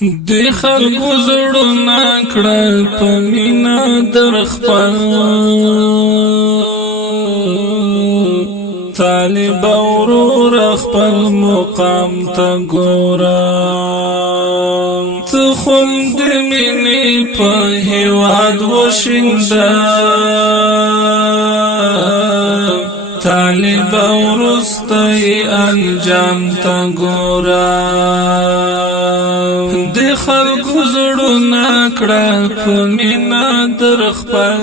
دی خلقو زړونه کړل په مینا در خپل طالب ورور خپل مقام ته ګوره ته خم د مینې په هیواد وشینده طالب ورستی انجام ته ګوره د خلکو زړونه کړه په مینا در خپل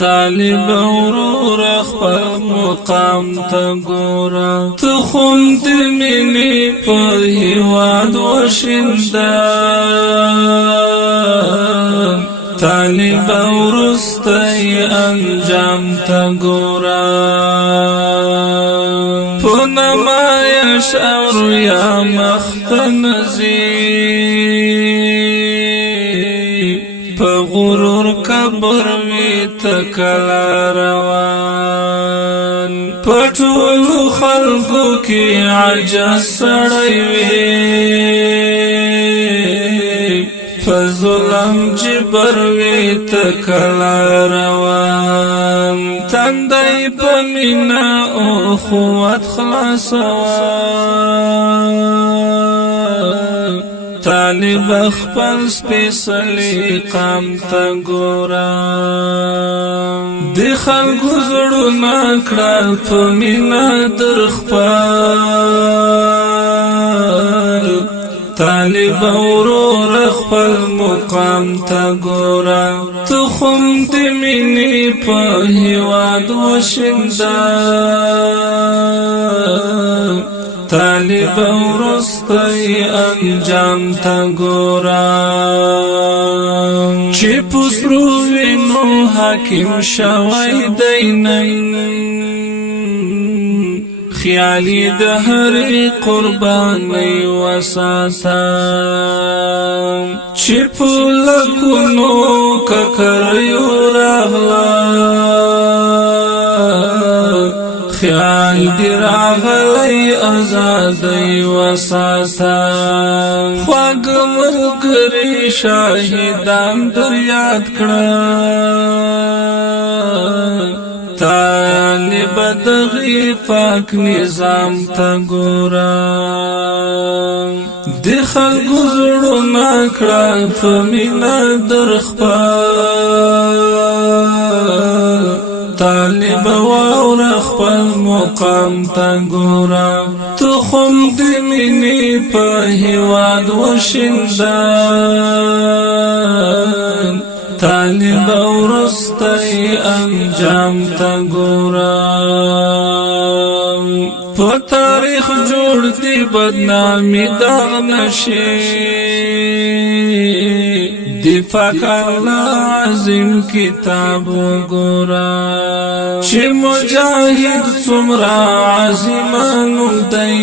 طالب ورور خپل مقام ته ګوره ته خم د مینې په هیواد وشینده طالب ورستی انجام ته ګوره په نمایش او ریا مختنزی په غرور کبر وی تکلا روان په ټولو خلقو کې عجز سړی وی فظلم جبر وی تکلا روان تندای په مینا او خوات خلاصوان طالب خپل سپیڅلی قام ته ګوره د خلکو زړونه کړه په مینا در خپل طالب ورور خپل مقام ته ګوره ته خم د مینې په هیواد وشینده طالب ورستی انجام ته ګوره چې پسرو وینو حاکم شوی دی نن خیالی د هرې قربانۍ وساته چې په لکونو ککریو راغله خیال دی راغلی ازادۍ وساته خواږه ملګري شاهدان در یاد کړه طالب دغی پاک نظام ته ګوره د خلکو زړونه کړه په مینا در خپل طالب واور خپل مقام ته ګوره ته خم د مینې په هیواد وشینده طالب ورستی انجام ته ګوره په تاریخ جوړ دی بدنامي داغ نشي دفاع الله عظیم کتاب وګوره چې مجاهد څومره عظیمانو دی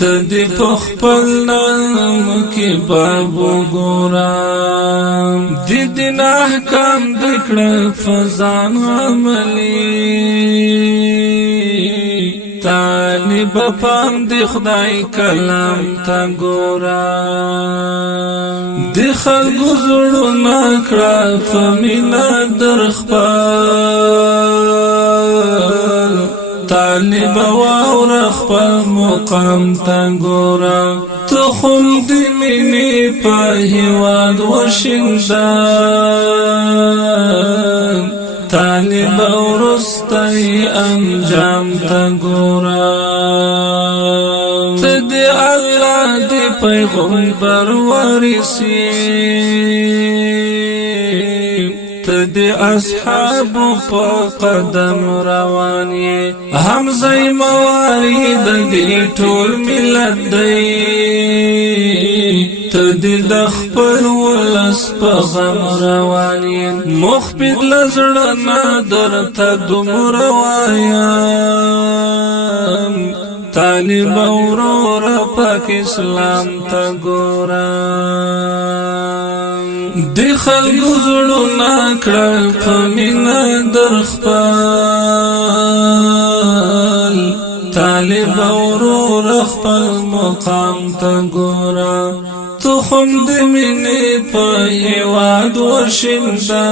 تدی پخپل نام کی باب وګوره د دین احکام دکړه فزان عملی طالب پام دی خدای کلام تا ګوره د خلکو زړونه کړه په مینا در خپل طالب واور خپل مقام ته ګوره ته خم د مینې په هیواد وشینده طالب ورستی انجام ته ګوره ته د الله د پیغمبر وارثي ته د اصحاب په قدم روان یې حمزه موالید د ټول ملت دی ته د خپل ولس په غم روان یې مخبت لزړه نه درته دومره وایم طالب ورور پاک اسلام ته ګوره د خلکو زړونه کړه په مینا در خپل طالب ورور خپل مقام ته ګورا تخم د مینې په هیواد ورشنده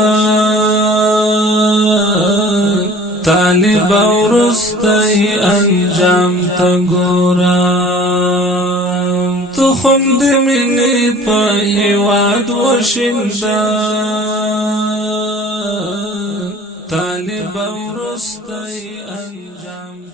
طالب ورستی انجام ته ګورا تخم د مینې په هیواد ورشنده طالب ورستی انجام